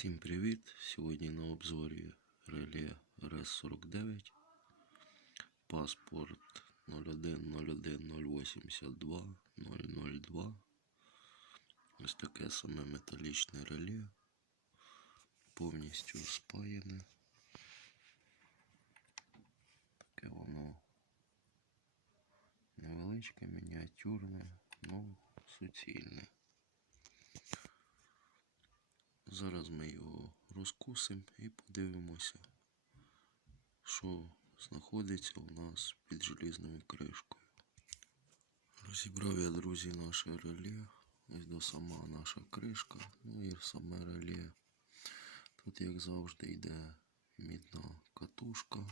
Всім привіт! Сьогодні на обзорі реле РС-49, паспорт 0101082002. Ось таке саме металічне реле, повністю спаяне. Таке воно невеличке, мініатюрне, ну суцільне. Зараз ми його розкусимо і подивимося, що знаходиться у нас під желізною кришкою. Розібрав я, друзі, наше реле. Ось до сама наша кришка, ну і саме реле. Тут, як завжди, йде мідна катушка.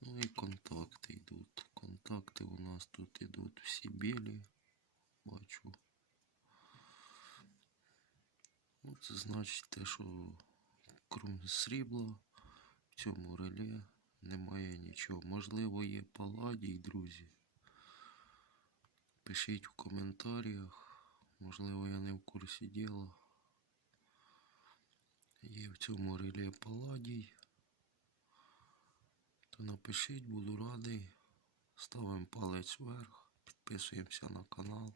Ну і контакти йдуть. Контакти у нас тут йдуть всі білі. Бачу. Ну, це значить те, що крім срібла в цьому реле немає нічого. Можливо, є паладій, друзі. Пишіть в коментарях. Можливо, я не в курсі діла. Є в цьому реле паладій. То напишіть, буду радий. Ставимо палець вверх, підписуємося на канал.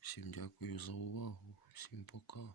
Всім дякую за увагу. Всім пока.